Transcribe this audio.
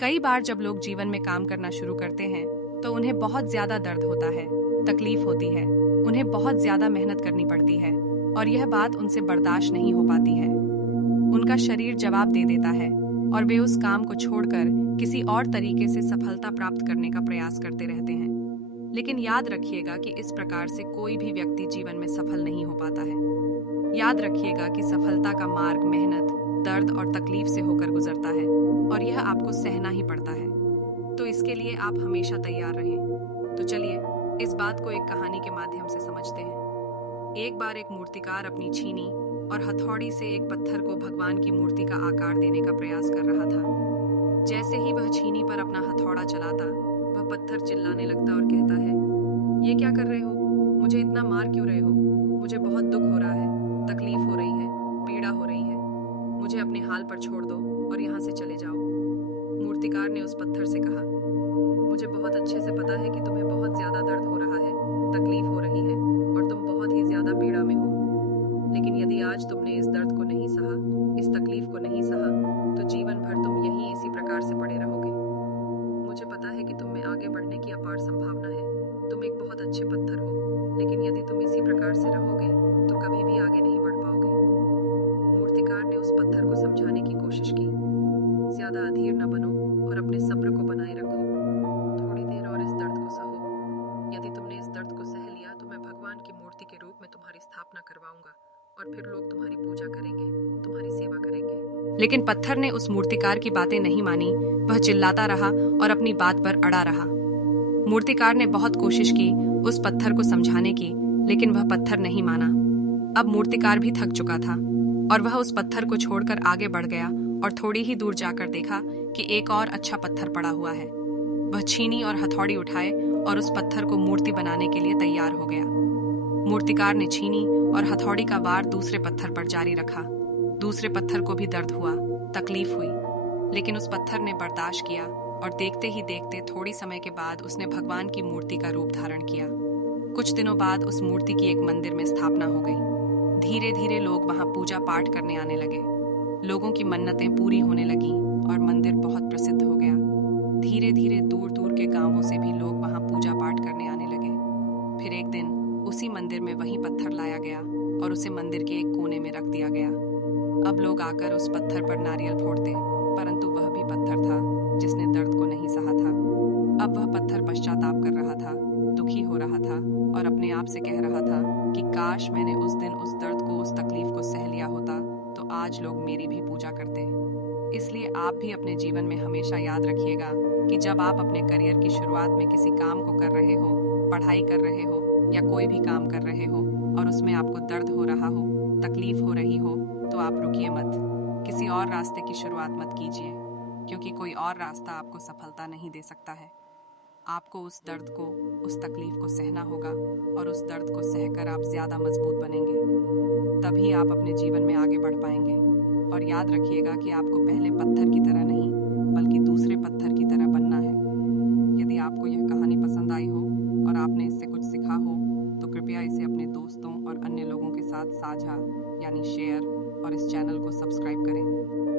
कई बार जब लोग जीवन में काम करना शुरू करते हैं तो उन्हें बहुत ज्यादा दर्द होता है, तकलीफ होती है, उन्हें बहुत ज्यादा मेहनत करनी पड़ती है और यह बात उनसे बर्दाश्त नहीं हो पाती है। उनका शरीर जवाब दे देता है और वे उस काम को छोड़कर किसी और तरीके से सफलता प्राप्त करने का प्रयास करते रहते हैं। लेकिन याद रखिएगा कि इस प्रकार से कोई भी व्यक्ति जीवन में सफल नहीं हो पाता है। याद रखिएगा कि सफलता का मार्ग मेहनत, दर्द और तकलीफ से होकर गुजरता है और यह आपको सहना ही पड़ता है। तो इसके लिए आप हमेशा तैयार रहें। तो चलिए इस बात को एक कहानी के माध्यम से समझते हैं। एक बार एक मूर्तिकार अपनी छीनी और हथौड़ी से एक पत्थर को भगवान की मूर्ति का आकार देने का प्रयास कर रहा था। जैसे ही वह छीनी पर अपना हथौड़ा चलाता, वह पत्थर चिल्लाने लगता और कहता है, ये क्या कर रहे हो? मुझे इतना मार क्यों रहे हो? मुझे बहुत दुख हो रहा है, तकलीफ हो रही है, पीड़ा हो रही है। मुझे अपने हाल पर छोड़ दो और यहाँ से चले जाओ। मूर्तिकार ने उस पत्थर से कहा, मुझे बहुत अच्छे से पता है कि तुम्हें बहुत ज्यादा दर्द हो रहा है, तकलीफ हो रही है और तुम बहुत ही ज्यादा पीड़ा में हो। लेकिन यदि आज तुमने इस दर्द को नहीं सहा, इस तकलीफ को नहीं सहा, तो जीवन भर तुम यहीं इसी प्रकार से पड़े रहोगे। मुझे पता है कि तुम में आगे बढ़ने की अपार संभावना है। तुम एक बहुत अच्छे पत्थर हो, लेकिन यदि तुम इसी प्रकार से रहोगे तो कभी भी आगे नहीं बढ़ पाओगे। मूर्तिकार ने उस पत्थर को समझाने की कोशिश की, ज्यादा अधीर न बनो और अपने सब्र को बनाए रखो। थोड़ी देर और इस दर्द को सहो। यदि तुमने इस दर्द को सह लिया तो मैं भगवान की मूर्ति के रूप में तुम्हारी स्थापना करवाऊंगा और फिर लोग तुम्हारी पूजा करेंगे, तुम्हारी सेवा करेंगे। लेकिन पत्थर ने उस मूर्तिकार की बातें नहीं मानी। वह चिल्लाता रहा और अपनी बात पर अड़ा रहा। मूर्तिकार ने बहुत कोशिश की उस पत्थर को समझाने की, लेकिन वह पत्थर नहीं माना। अब मूर्तिकार भी थक चुका था और वह उस पत्थर को छोड़कर आगे बढ़ गया और थोड़ी ही दूर जाकर देखा कि एक और अच्छा पत्थर पड़ा हुआ है। वह छीनी और हथौड़ी उठाए और उस पत्थर को मूर्ति बनाने के लिए तैयार हो गया। मूर्तिकार ने छीनी और हथौड़ी का वार दूसरे पत्थर पर जारी रखा। दूसरे पत्थर को भी दर्द हुआ, तकलीफ हुई, लेकिन उस पत्थर ने बर्दाश्त किया और देखते ही देखते थोड़ी समय के बाद उसने भगवान की मूर्ति का रूप धारण किया। कुछ दिनों बाद उस मूर्ति की एक मंदिर में स्थापना हो गई। धीरे धीरे लोग वहां पूजा पाठ करने आने लगे। लोगों की मन्नतें पूरी होने लगी और मंदिर बहुत प्रसिद्ध हो गया। धीरे धीरे दूर दूर के गांवों से भी लोग वहां पूजा पाठ करने आने लगे। फिर एक दिन उसी मंदिर में वही पत्थर लाया गया और उसे मंदिर के एक कोने में रख दिया गया। अब लोग आकर उस पत्थर पर नारियल फोड़ते, परंतु वह भी पत्थर था जिसने दर्द को नहीं सहा था। अब वह पत्थर पश्चाताप कर रहा था, दुखी हो रहा था और अपने आप से कह रहा था कि काश मैंने उस दिन उस दर्द को, उस तकलीफ को सह लिया होता तो आज लोग मेरी भी पूजा करते। इसलिए आप भी अपने जीवन में हमेशा याद रखिएगा कि जब आप अपने करियर की शुरुआत में किसी काम को कर रहे हो, पढ़ाई कर रहे हो या कोई भी काम कर रहे हो और उसमें आपको दर्द हो रहा हो, तकलीफ हो रही हो, तो आप रुकिए मत। किसी और रास्ते की शुरुआत मत कीजिए, क्योंकि कोई और रास्ता आपको सफलता नहीं दे सकता है। आपको उस दर्द को, उस तकलीफ को सहना होगा और उस दर्द को सहकर आप ज्यादा मजबूत बनेंगे। तभी आप अपने जीवन में आगे बढ़ पाएंगे। और याद रखिएगा कि आपको पहले पत्थर की तरह नहीं, बल्कि दूसरे पत्थर की तरह बनना है। यदि आपको यह कहानी पसंद आई हो और आपने इससे कुछ सीखा हो, तो कृपया इसे अपने दोस्तों और अन्य लोगों के साथ साझा यानी शेयर और इस चैनल को सब्सक्राइब करें।